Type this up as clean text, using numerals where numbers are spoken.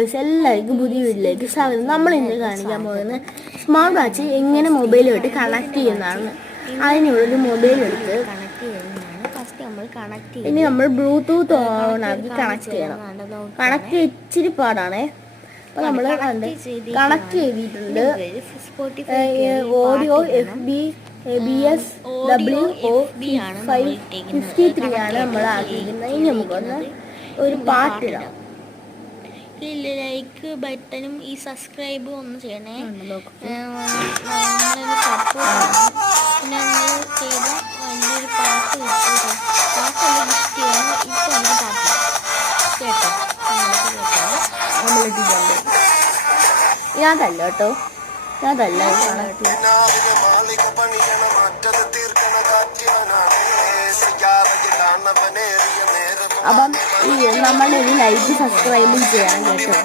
എല്ലാവർക്കും പുതിയ വീട്ടിലേക്ക് സ്വാഗതം. നമ്മൾ ഇന്ന് കാണിക്കാൻ പോകുന്നത് സ്മാർട്ട് വാച്ച് എങ്ങനെ മൊബൈലുമായിട്ട് കണക്ട് ചെയ്യുന്നതാണ്. അതിനുള്ളൊരു മൊബൈൽ എടുത്ത് ഇനി നമ്മൾ ബ്ലൂടൂത്ത് ഓൺ ആക്കി കണക്ട് ചെയ്യണം. കണക്ട് ഇച്ചിരി പാടാണേ. അപ്പോൾ നമ്മൾ കണക്ട് ചെയ്തിട്ടുണ്ട്. ഓഡിയോ BSWO53 ആണ് നമ്മൾ ആക്കിയിരിക്കുന്നത്. ഇനി നമുക്കൊന്ന് ഒരു പാട്ടിടാം. ലൈക്ക് ബട്ടണും ഈ സബ്സ്ക്രൈബും ഒന്ന് ചെയ്യണേ. സപ്പോർട്ട് പിന്നെ നമ്മൾ ചെയ്ത വലിയൊരു പാട്ട് പാട്ടെല്ലാം ഗിഫ്റ്റ് ചെയ്യണം. ഇപ്പോൾ നമുക്ക് പാട്ട് കേട്ടോ നമ്മളിട്ടിട്ടുണ്ട്. ഇതല്ല കേട്ടോ, അതല്ല. അപ്പം ഈ നമ്മളുടെ ലൈക്ക് സബ്സ്ക്രൈബും ചെയ്യണം കേട്ടോ.